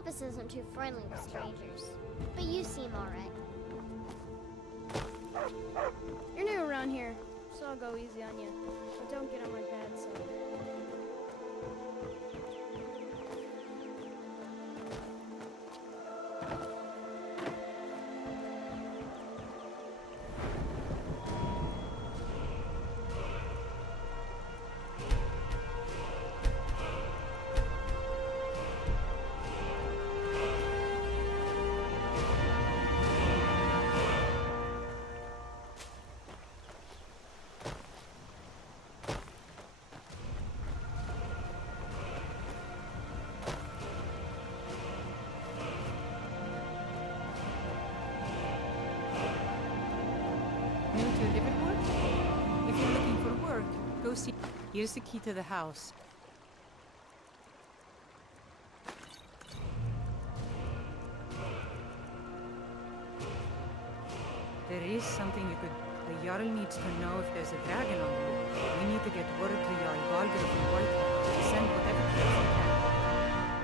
Hoppus isn't too friendly with strangers, but you seem alright. You're new around here, so I'll go easy on you. But don't get on my bad side. New to Liverpool? If you're looking for work, go see. Here's the key to the house. There is something you could... The Jarl needs to know if there's a dragon on board. We need to get word to Jarl Baldur from Whitehall to send whatever troops we can.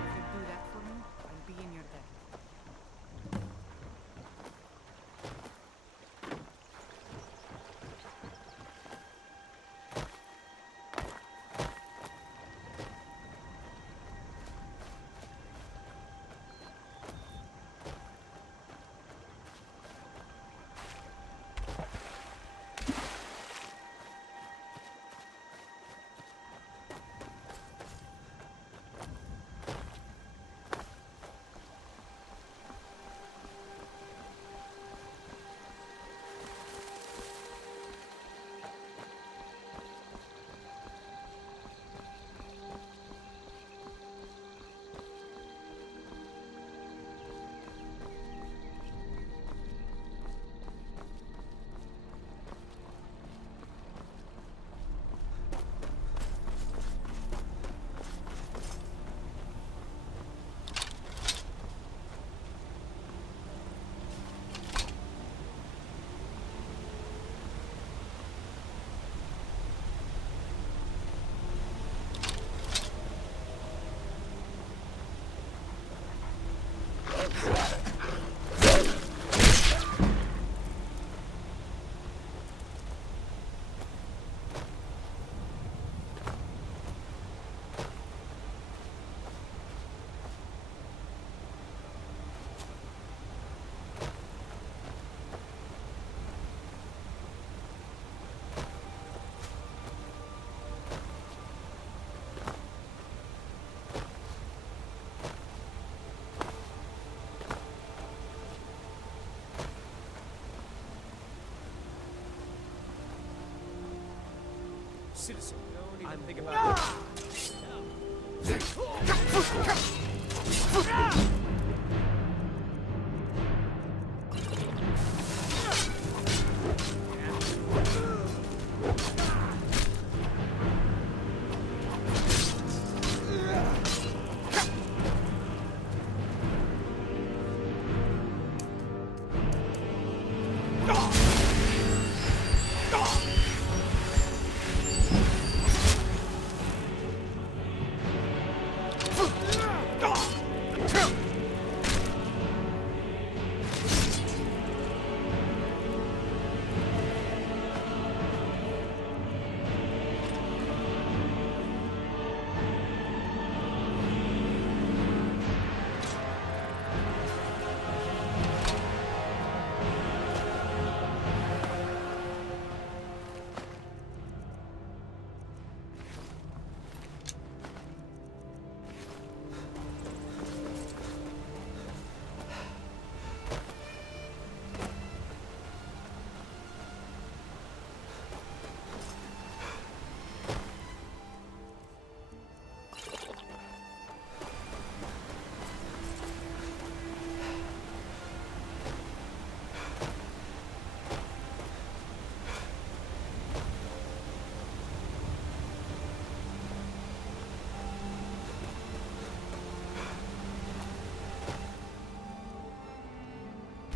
If you do that for me, I'll be in your debt. Citizen, don't even think about it.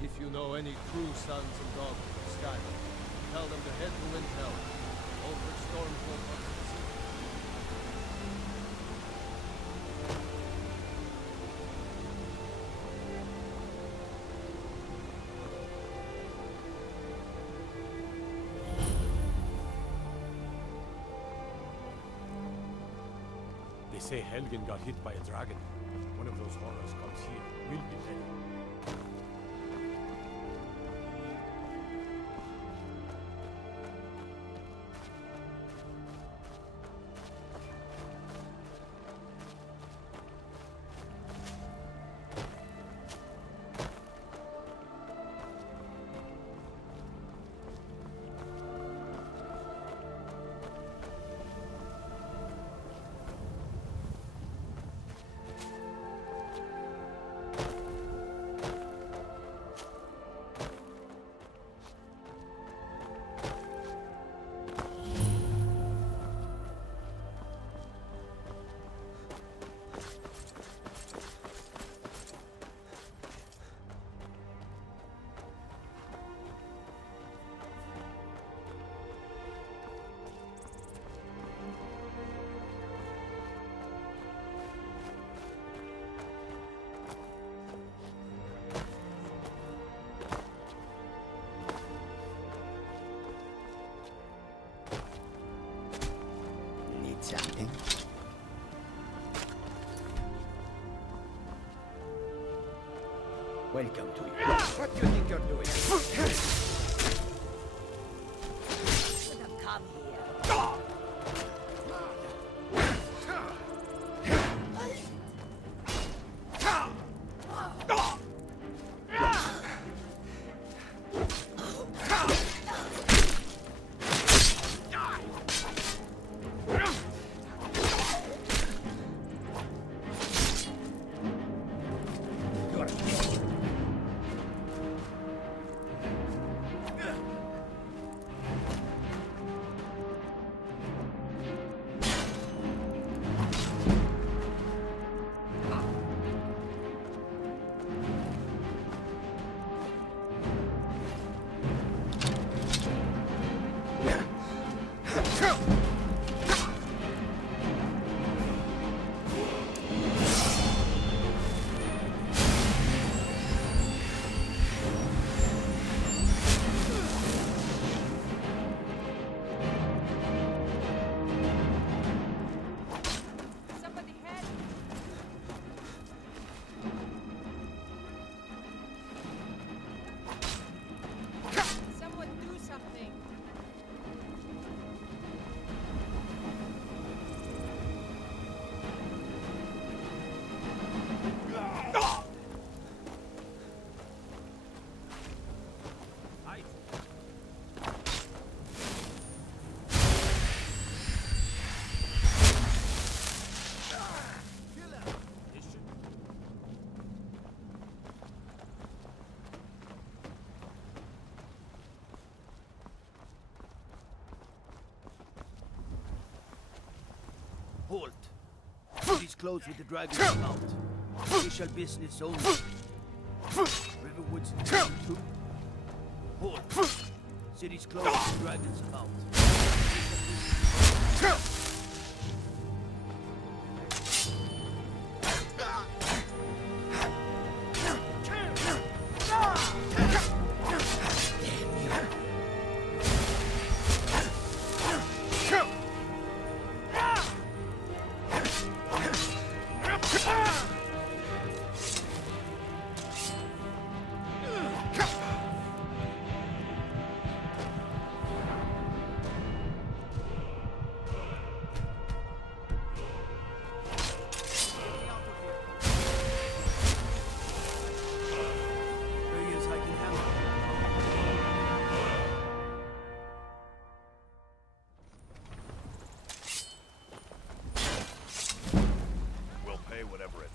If you know any true sons and daughters of Skyrim, tell them to head to Windhelm. Ulfric Stormcloak wants to see them. They say Helgen got hit by a dragon. One of those horrors comes here. We'll be ready. Something? Welcome to you. What do you think you're doing? Should have come here. Halt! Please close with the dragon's mouth. Official business only. Riverwood's two. Halt! City's closed with the dragon's mouth.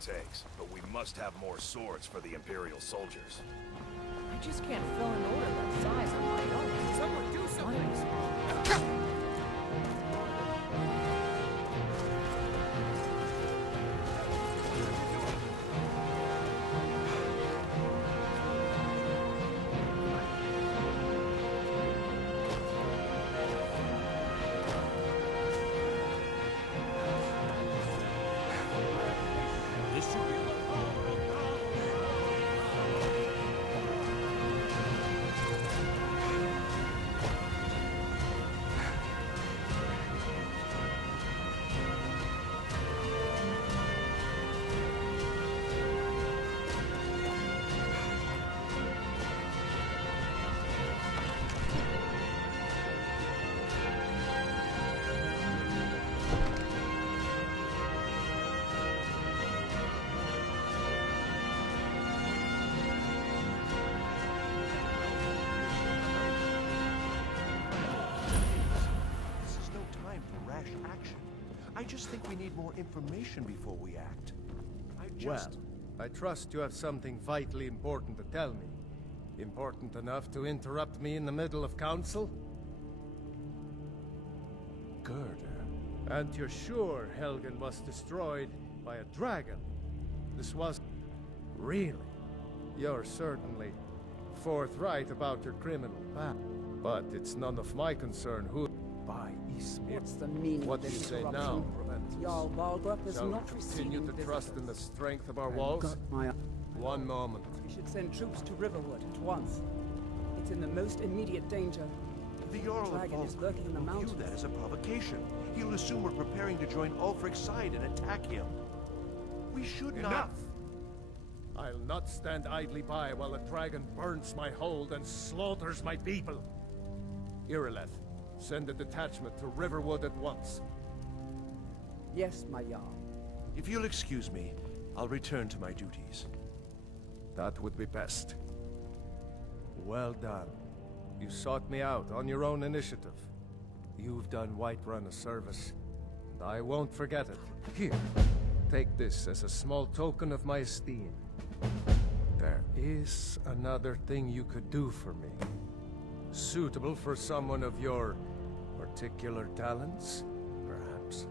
Takes, but we must have more swords for the Imperial soldiers. I just can't fill an order that size on my own. Someone do something! just think we need more information before we act. Well, I trust you have something vitally important to tell me. Important enough to interrupt me in the middle of council? Gerda. And you're sure Helgen was destroyed by a dragon? This was... Really? You're certainly forthright about your criminal past. But it's none of my concern who... By Ismir. What's the meaning What of do you this say corruption? now, Proventus? Jarl Balgrup is Shall we not continue receiving to trust in the visitors. strength of our I've walls? got my... One moment. We should send troops to Riverwood at once. It's in the most immediate danger. The Jarl of dragon is Balgrup lurking in the will view mountains. that as a provocation. He'll assume we're preparing to join Ulfric's side and attack him. We should not... Enough! I'll not stand idly by while the dragon burns my hold and slaughters my people. Irileth, send a detachment to Riverwood at once. Yes, my Jarl. If you'll excuse me, I'll return to my duties. That would be best. Well done. You sought me out on your own initiative. You've done Whiterun a service, and I won't forget it. Here, take this as a small token of my esteem. There is another thing you could do for me. Suitable for someone of your particular talents, perhaps.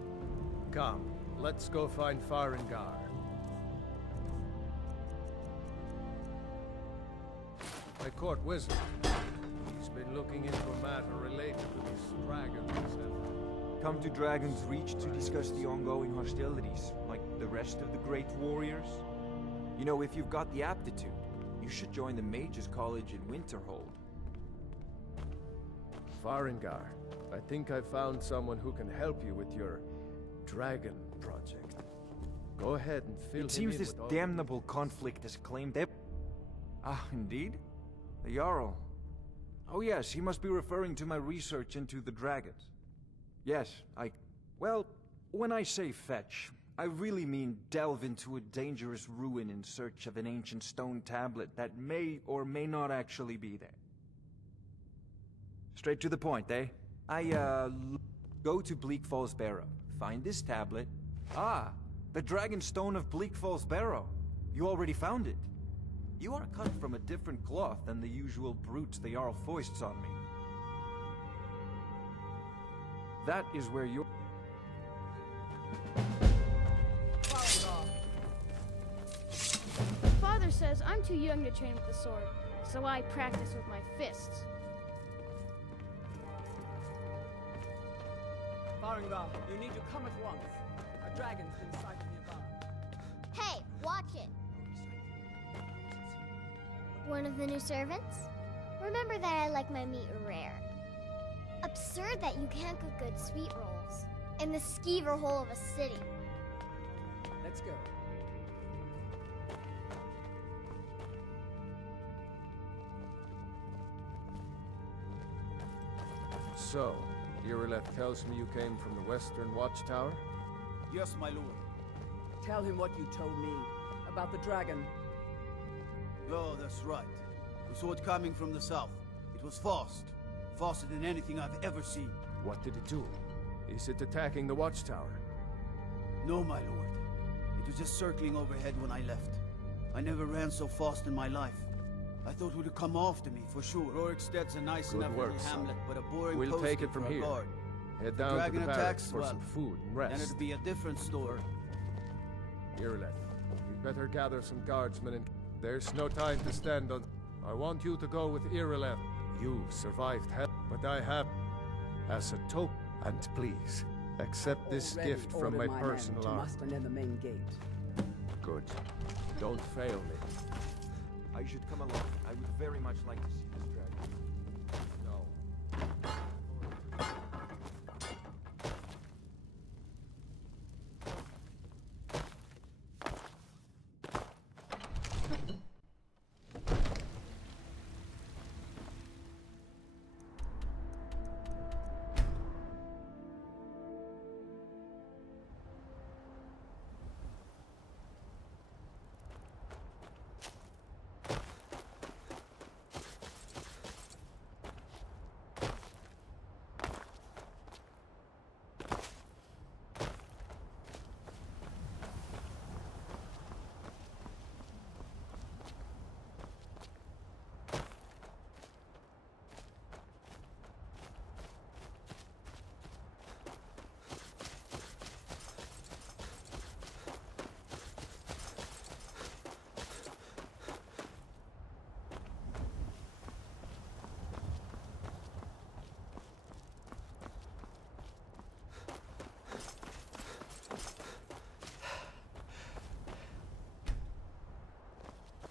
Come, let's go find Farengar. My court wizard. He's been looking into a matter related to these dragons and... Come to Dragon's Reach to discuss the ongoing hostilities, like the rest of the great warriors? You know, if you've got the aptitude, you should join the Mages College in Winterhold. Farengar, I think I found someone who can help you with your dragon project. Go ahead and fill him It seems in this with all damnable the details. conflict has claimed Ah, indeed? The Jarl. Oh yes, he must be referring to my research into the dragons. Yes, well, when I say fetch, I really mean delve into a dangerous ruin in search of an ancient stone tablet that may or may not actually be there. Straight to the point, eh? Go to Bleak Falls Barrow, find this tablet. Ah, the Dragon Stone of Bleak Falls Barrow. You already found it. You are cut from a different cloth than the usual brutes the Jarl foists on me. That is where you're... Father says I'm too young to train with the sword, so I practice with my fists. Farengar, you need to come at once. A dragon's been sighted nearby. Hey, watch it. One of the new servants? Remember that I like my meat rare. Absurd that you can't cook good sweet rolls in the skeever hole of a city. Let's go. So, Irileth tells me you came from the Western Watchtower? Yes, my lord. Tell him what you told me about the dragon. Oh, that's right. We saw it coming from the south. It was fast. Faster than anything I've ever seen. What did it do? Is it attacking the Watchtower? No, my lord. It was just circling overhead when I left. I never ran so fast in my life. I thought it would come after me, for sure. Rorikstead's a nice Good enough work, little son. hamlet, but a boring We'll take posting it from for a here. guard. Head The down to dragon the barracks attacks, for well, some food and Then rest. it'd be a different story. Irileth, you'd better gather some guardsmen and... There's no time to stand on... I want you to go with Irileth. You've survived hell, but I have... As a token. And please, accept this Already gift from my ordered personal men to army. muster near the main gate. Good. Don't fail me. I should come along. I would very much like to see this dragon. No.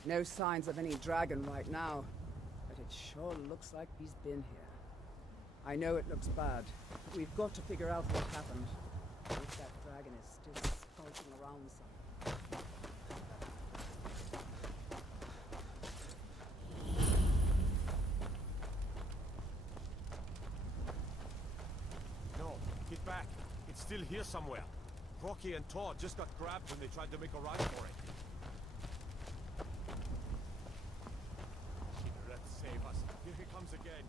No signs of any dragon right now, but it sure looks like he's been here. I know it looks bad, but we've got to figure out what happened. If that dragon is still skulking around somewhere. No, get back. It's still here somewhere. Rocky and Todd just got grabbed when they tried to make a run for it. Let's save us. Here he comes again.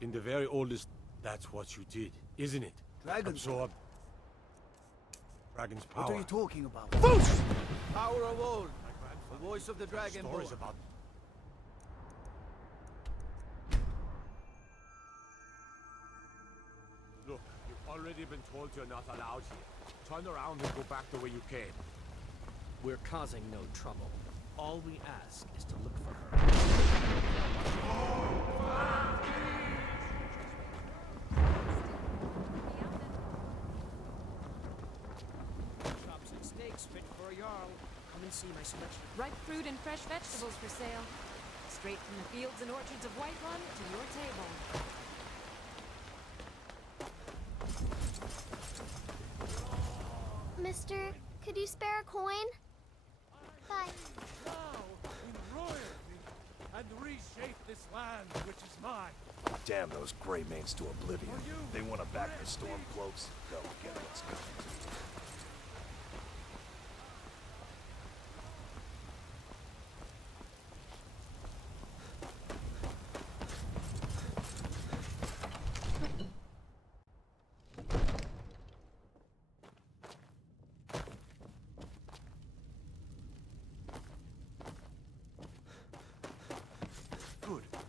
In the very oldest, that's what you did, isn't it? Dragon Absorb Dragon's power. What are you talking about? Boost! Power of old. My grandfather The voice of the dragon. stories about. Look, you've already been told you're not allowed here. Turn around and go back the way you came. We're causing no trouble. All we ask is to look for her. Chops and steaks fit for a Jarl. Come and see my selection. Ripe fruit and fresh vegetables for sale. Straight from the fields and orchards of Whiterun to your table. Mister, could you spare a coin? Bye. Now in royalty and reshape this land, which is mine. Damn those Grey Manes to oblivion. They want to back the Stormcloaks. They'll get what's coming to them.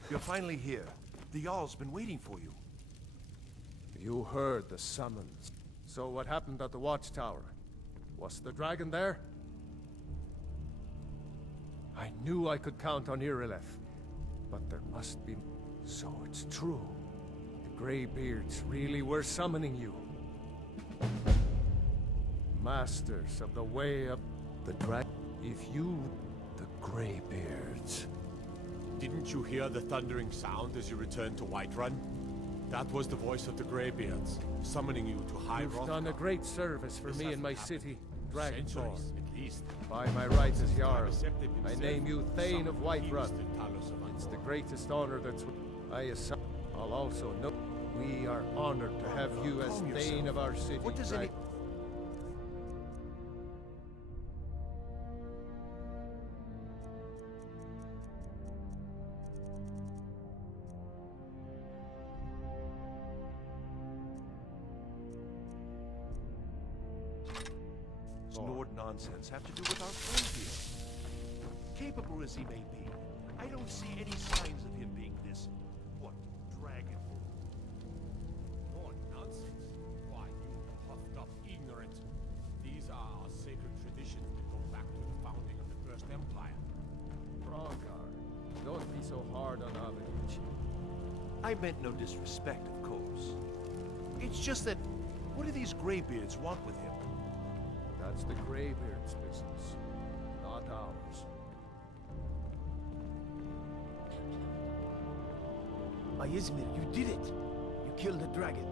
You're finally here. The Jarl's been waiting for you. You heard the summons. So what happened at the watchtower? Was the dragon there? I knew I could count on Irileth, but there must be... So it's true. The Greybeards really were summoning you. Masters of the way of the dragon. If you... the Greybeards... Didn't you hear the thundering sound as you returned to Whiterun? That was the voice of the Greybeards, summoning you to High You've Hrothgar. done a great service for This me in hasn't my happened city, in Dragonthorn. centuries, at least. By my right as Jarl, Deceptive I himself name you Thane of summoned Whiterun. kings to Talos of It's the Andor. greatest honor that's... I assume. I'll also note we are honored to have you as Calm Thane yourself. of our city. What does any... Nord nonsense have to do with our friend here? Capable as he may be, I don't see any signs of him being this... what, dragon? More nonsense. Why, you puffed up ignorant. These are our sacred traditions that go back to the founding of the First Empire. Brongar, don't be so hard on Avenucci. I meant no disrespect, of course. It's just that... what do these Greybeards want with him? That's the Greybeard's business, not ours. By Izmir, you did it! You killed the dragon.